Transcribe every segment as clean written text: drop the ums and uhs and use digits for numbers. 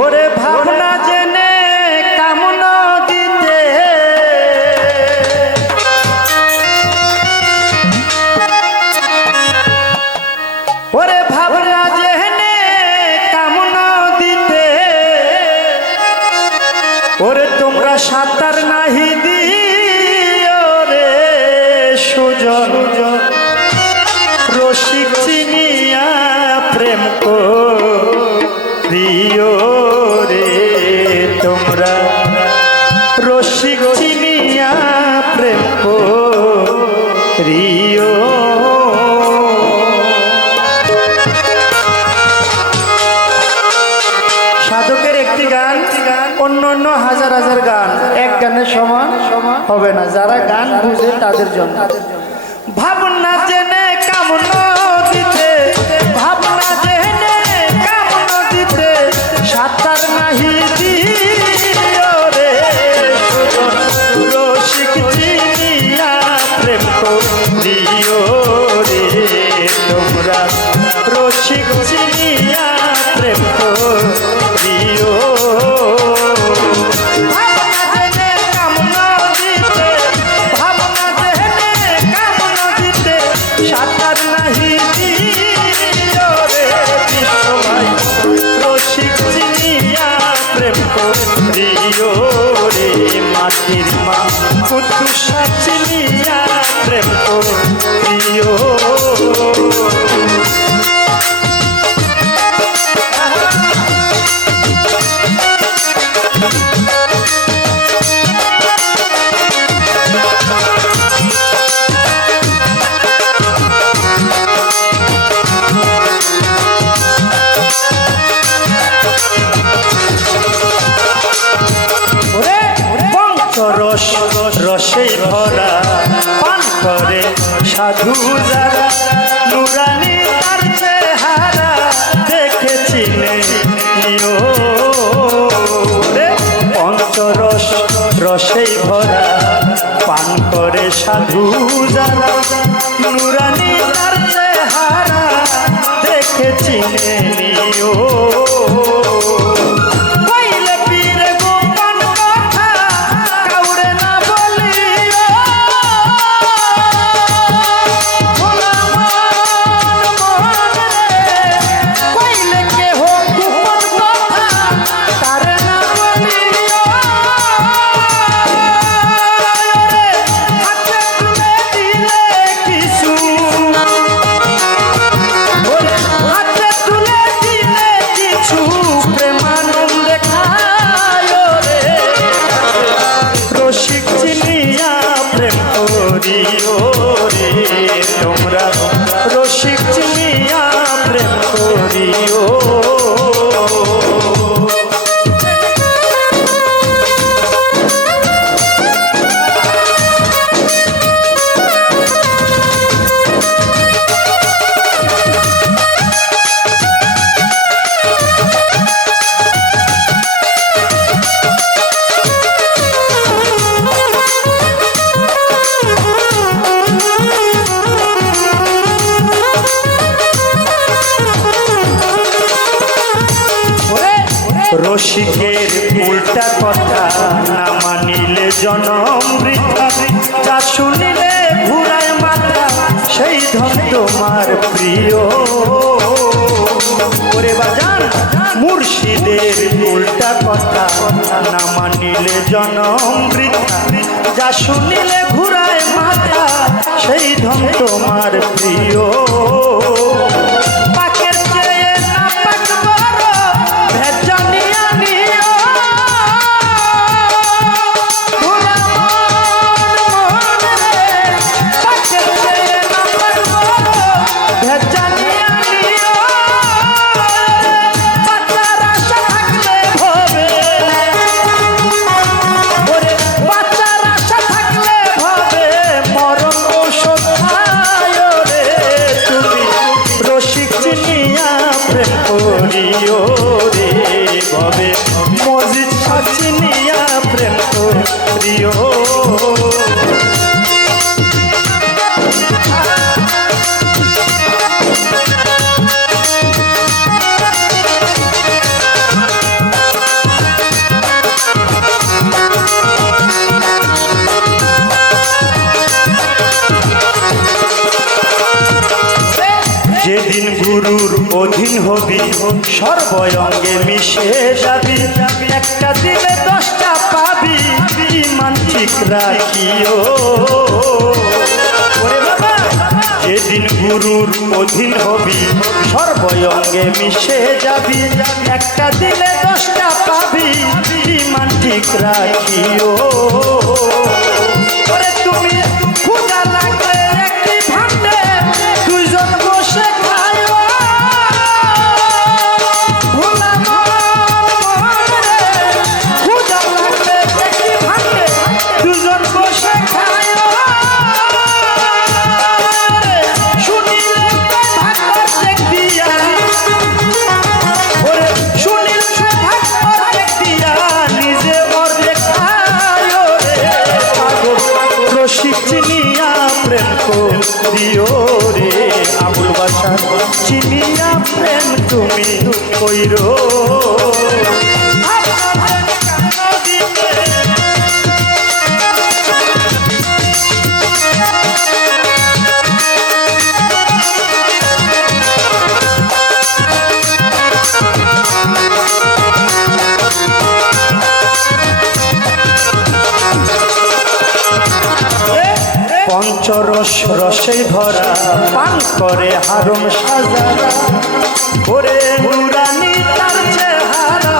ওরে ভাবনা জেনে কামনা দিতে ওরে ভাবনা জেনে কামনা দিতে ওরে তোমরা সাঁতার নাহি দিও রে সুজন রসিক চিনিয়া প্রেম করিও রে তোমরা রসিক চিনিয়া প্রেম করিও। সাধকের একটি গান অন্য অন্য হাজার হাজার গান এক গানের সমান হবে না, যারা গান বুঝে তাদের জন্য। ভাবনা জেনে কামনা দিতে ভাবনা জেনে কামনা দিতে সাঁতার নাহি দিও রে রসিক চিনিয়া প্রেম করিও রে তোমরা রসিক চিনিয়া প্রেম করিও। সাঁতার নাহি দিও রে কৃষ্ণ ভাই রসিক চিনিয়া প্রেম করিও রে মাটির মা কুতুষা চিনিয়া প্রেম করিও। রস রসে ভরা পান করে সাধু যারা নুরানি তার চেহারা দেখে চিনে নিও রে পঞ্চরস রসে ভরা পান করে সাধু যারা নুরানি তার চেহারা দেখে চিনে নিও। তোমরা রসিক চিনিয়া প্রেম করিও। রসিকের উল্টা কথা না মানিলে জনম বৃথা, যা শুনিলে ঘুরায় মাথা সেই ধন তোমার প্রিয়। ওরে বাজান মুর্শিদের উল্টা কথা না মানিলে জনম বৃথা, যা শুনিলে ঘুরায় মাথা সেই ধন তোমার প্রিয়। করিও রে ভবে মজিদ সাচিনিয়া প্রেম করিও। হবি সর্বঙ্গে মিশে যাবি, একটা দিলে 10টা পাবি, ইমান ঠিক রাখিও। ওরে বাবা, যেদিন গুরুর অধীন হবি সর্বঙ্গে মিশে যাবি, একটা দিলে 10টা পাবি, ইমান ঠিক রাখিও। ওরে তুমি ক্ষুধা লাগলে একটি ভাণ্ডে দুইজন বসে খাইও। ভোলা মন রে, ক্ষুধা লাগলে একটি ভাণ্ডে দুজন বসে খাইও। শুনিলে ভাগবত দেখ দিয়া, ওরে শুনিলে ভাগবত দেখ দিয়া, নিজে অর্ধেক খাইও রে। পাগল রসিক চিনিয়া প্রেম করিও রে, আবুল বাশার চিনিয়া প্রেম তুমি কইরো। পঞ্চরস রসে ভরা পান করে হারম সাজারা, ওরে নুরানি তার চেহারা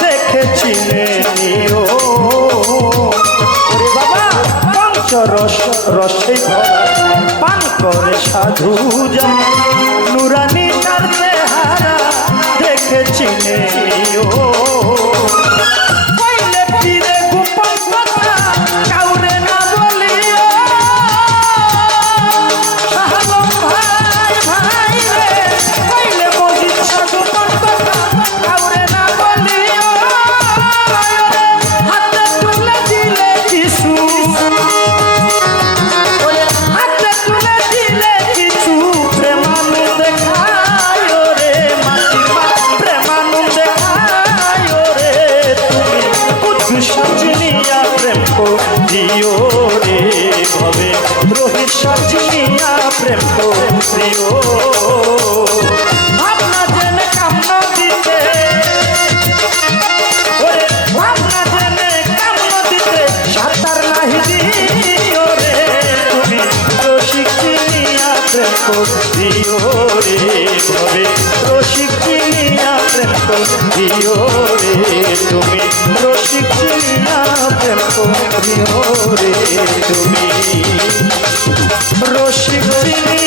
দেখে চিনে নিও। ওরে বাবা, পঞ্চরস রসে ভরা পান করে সাধু জন, নুরানি তার চেহারা দেখে চিনে নিও। কইলে ফিরে গোপন কথা কাউরে না বলিও। দিও রে ভবে রোহিত সচিনিয়া প্রেম করিও। ভাবনা জেনে কামন দিতে, ওরে ভাবনা জেনে কামন দিতে, সাঁতার নাহি দিও রে। তুমি রসিক চিনিয়া প্রেম করিও রে ভবে রসিক চিনিয়া প্রেম করিও রে। তুমি রসিক চিনিয়া প্রেম করিও রে, তুমি রসিক চিনিয়া